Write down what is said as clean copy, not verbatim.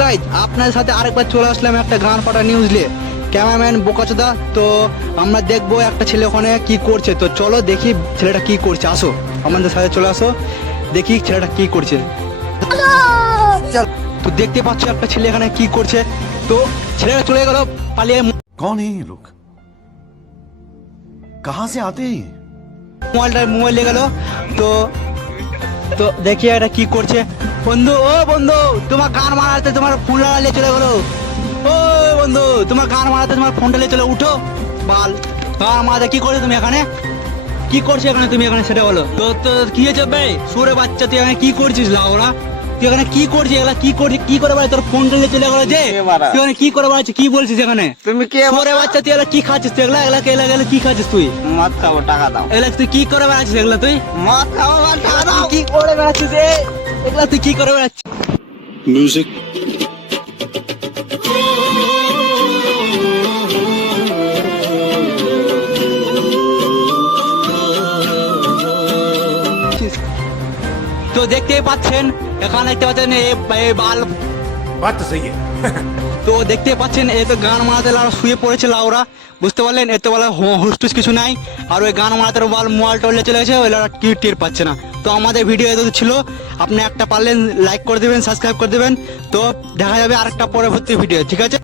Guys, আপনার সাথে আরেকবার চলে আসলাম একটা গান ফাটা নিউজ নিয়ে। ক্যামেরাম্যান বোকাচোদা। তো আমরা দেখবো একটা ছেলে ওখানে কি করছে। তো চলো দেখি ছেলেটা কি করছে। আসো আমাদের সাথে চলে আসো, দেখি ছেলেটা কি করছে। চল। তো দেখতে পাচ্ছ একটা ছেলে এখানে কি করছে। তো ছেলেটা চলে গেল পালিয়ে। कौन है ये लोग? कहां से आते हैं? মোবাইল নিয়ে গেল। তো তো দেখি এটা কি করছে। বন্ধু, ও বন্ধু, তোমার গান মারাতে তোমার ফোন লাগালে চলে গেলো। ও বন্ধু, তোমার গান মারাতে তোমার ফোনটা নিয়ে চলে উঠো। বাল, গান মারাতে কি করছো তুমি এখানে? কি করছো এখানে তুমি এখানে সেটা বলো। তো তো কি হয়েছে ভাই? সুরে বাচ্চা, তুই এখানে কি করছিস? লাউরা, তুই এখানে কি করছিস? এগুলা কি করছিস? কি করে ভাই তোর ফোনটা নিয়ে চলে গেলো যে? তুই এখানে কি করে বাড়াচ্ছিস? কি বলছিস এখানে? তুমি কে? সুরে বাচ্চা, তুই এগুলা কি খাচ্ছিস? তুই এগুলা এগুলা এগুলা এগুলা কি খাচ্ছিস তুই? মদ খাবো, টাকা দাও। এগুলা তুই কি করে বেড়াচ্ছিস? এগুলা তুই মদ খাবো, টাকা দাও। কি করে বেড়াচ্ছিস? এগুলা তুই কি করে বেড়াচ্ছিস? Music. তো দেখতেই পাচ্ছেন, এখানে দেখতে পাচ্ছেন এ বাল। बात तो सही है। তো দেখতে পাচ্ছেন এ তো গান মারাতে শুয়ে পড়েছে লাউরা। বুঝতে পারলেন? এত বলা হুসটুস কিছু নাই। আর ওই গান মারাতে বল মোবাইল টলে চলে গেছে, ওই লাউরা কি টের পাচ্ছে না। তো আমাদের ভিডিও এত ছিল, আপনি একটা পারলেন লাইক করে দেবেন, সাবস্ক্রাইব করে দেবেন। তো দেখা যাবে আরেকটা পরবর্তী ভিডিও, ঠিক আছে?